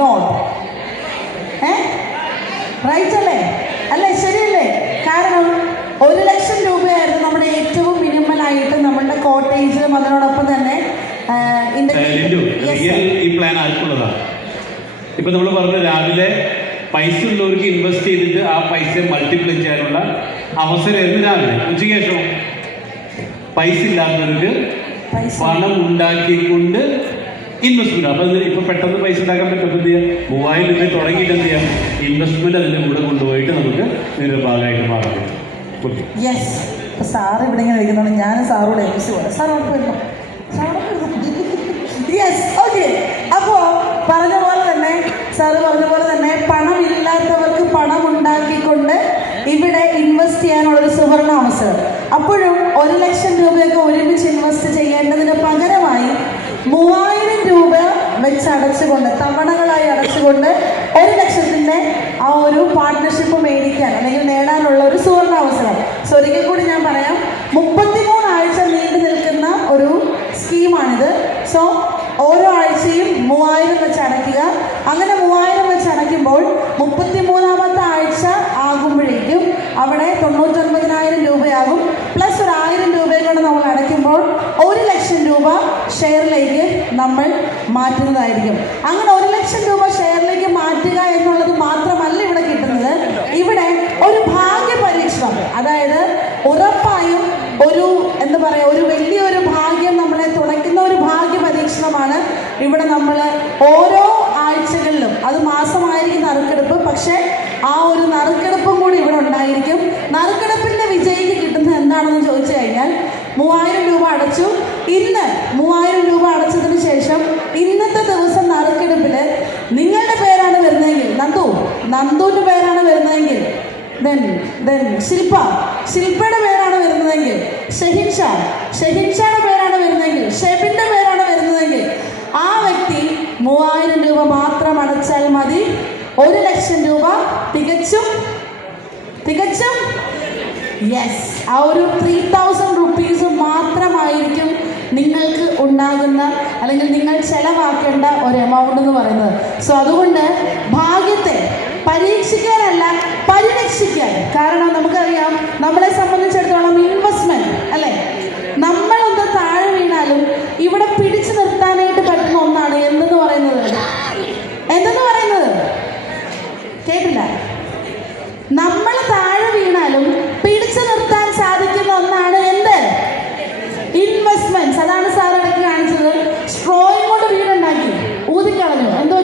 Not? Right അല്ലേ? അല്ലേ? ശരിയല്ലേ? കാരണം 1,00,000 രൂപയായിരുന്നു നമ്മുടെ ഏറ്റവും മിനിമലായിട്ട് നമ്മളുടെ കോട്ടേജിലും അതിനോടൊപ്പം തന്നെ ഈ പ്ലാൻ ആർക്കുള്ളതാണ്? ഇപ്പൊ നമ്മൾ പറഞ്ഞു രാവിലെ പൈസ ഉള്ളവർക്ക് ഇൻവെസ്റ്റ് ചെയ്തിട്ട് ആ പൈസ മൾട്ടിപ്ലൈ ചെയ്യാനുള്ള അവസരമായിരുന്നു രാവിലെ. ഉച്ചയ്ക്ക് ശേഷം പൈസ ഇല്ലാത്തവർക്ക് പണം ഉണ്ടാക്കിക്കൊണ്ട് ഇൻവെസ്റ്റ്മെന്റ്. അപ്പൊ ഇപ്പൊ പെട്ടെന്ന് പൈസ ഉണ്ടാക്കാൻ പറ്റുമ്പോൾ എന്ത് ചെയ്യാം? 3000 രൂപ തുടങ്ങിയിട്ട് എന്ത് ചെയ്യാം? ഇൻവെസ്റ്റ്മെന്റ് അതിന്റെ കൂടെ കൊണ്ടുപോയിട്ട് നമുക്ക് ഇതിന്റെ ഭാഗമായിട്ട് മാറാം. യെസ്. സാറ് ഇവിടെ ഇങ്ങനെ ഇരിക്കുന്നുണ്ട്. ഞാൻ സാറോട് എംസി പോലെ യെസ്. ഓക്കെ. അപ്പോൾ പറഞ്ഞ പോലെ തന്നെ സാറ് പറഞ്ഞ പോലെ തന്നെ പണമില്ലാത്തവർക്ക് പണം ഉണ്ടാക്കിക്കൊണ്ട് ഇവിടെ ഇൻവെസ്റ്റ് ചെയ്യാനുള്ളൊരു സുവർണ അവസരം. അപ്പോഴും 1,00,000 രൂപയൊക്കെ ഒരുമിച്ച് ഇൻവെസ്റ്റ് ചെയ്യേണ്ടതിന് പകരമായി 3000 രൂപ വെച്ച് അടച്ചുകൊണ്ട്, തവണകളായി അടച്ചുകൊണ്ട് 1,00,000-ന്റെ ആ ഒരു പാർട്ട്ണർഷിപ്പ് മേടിക്കാൻ അല്ലെങ്കിൽ നേടാനുള്ള ഒരു സുവർണ അവസരം. സോ ഒരിക്കൽ കൂടി ഞാൻ പറയാം, 33 ആഴ്ച നീണ്ടു നിൽക്കുന്ന ഒരു സ്കീമാണിത്. സോ ഓരോ ആഴ്ചയും 3000 വെച്ച് അടയ്ക്കുക. അങ്ങനെ 3000 വെച്ച് അടയ്ക്കുമ്പോൾ 33ാമത്തെ ആഴ്ച ആകുമ്പോഴേക്കും അവിടെ 99,000 രൂപയാകും. പ്ലസ് ഒരു 1000 രൂപയും കൂടെ നമ്മൾ അടയ്ക്കുമ്പോൾ 1,00,000 രൂപ ഷെയറിലേക്ക് നമ്മൾ മാറ്റുന്നതായിരിക്കും. അങ്ങനെ 1,00,000 രൂപ ഷെയറിലേക്ക് മാറ്റുക എന്നുള്ളത് മാത്രമല്ല ഇവിടെ കിട്ടുന്നത്. ഇവിടെ ഒരു ഭാഗ്യ പരീക്ഷണം, അതായത് ഉറപ്പായും ഒരു എന്താ പറയുക, ഒരു വലിയൊരു ഭാഗ്യം നമ്മളെ തുണയ്ക്കുന്ന ഒരു ഭാഗ്യ പരീക്ഷണമാണ് ഇവിടെ നമ്മൾ ഓരോ ആഴ്ചകളിലും. അത് മാസമായിരിക്കും നറുക്കെടുപ്പ്, പക്ഷേ ആ ഒരു നറുക്കെടുപ്പും കൂടി ഇവിടെ ഉണ്ടായിരിക്കും. നറുക്കെടുപ്പിന്റെ വിജയിക്ക് കിട്ടുന്നത് എന്താണെന്ന് ചോദിച്ചു കഴിഞ്ഞാൽ 3000 രൂപ അടച്ചു. ഇന്ന് 3000 രൂപ അടച്ചതിന് ശേഷം ഇന്നത്തെ ദിവസം നറുക്കെടുപ്പിൽ നിങ്ങളുടെ പേരാണ് വരുന്നതെങ്കിൽ, നന്ദുവിന്റെ പേരാണ് വരുന്നതെങ്കിൽ, ശില്പയുടെ പേരാണ് വരുന്നതെങ്കിൽ, ഷെഹിൻഷായുടെ പേരാണ് വരുന്നതെങ്കിൽ, ഷെബിന്റെ പേരാണ് വരുന്നതെങ്കിൽ, ആ വ്യക്തി 3000 രൂപ മാത്രം അടച്ചാൽ മതി. 1,00,000 രൂപ തികച്ചും യെസ്, ആ ഒരു 3,000 റുപ്പീസ് മാത്രമായിരിക്കും നിങ്ങൾക്ക് ഉണ്ടാകുന്ന അല്ലെങ്കിൽ നിങ്ങൾ ചെലവാക്കേണ്ട ഒരു എമൗണ്ട് എന്ന് പറയുന്നത്. സോ അതുകൊണ്ട് ഭാഗ്യത്തെ പരീക്ഷിക്കാനല്ല, പരിരക്ഷിക്കാൻ. കാരണം നമുക്കറിയാം, നമ്മളെ സംബന്ധിച്ചിടത്തോളം ഇൻവെസ്റ്റ്മെന്റ് അല്ലെ, നമ്മളൊന്ന് താഴെ വീണാലും ഇവിടെ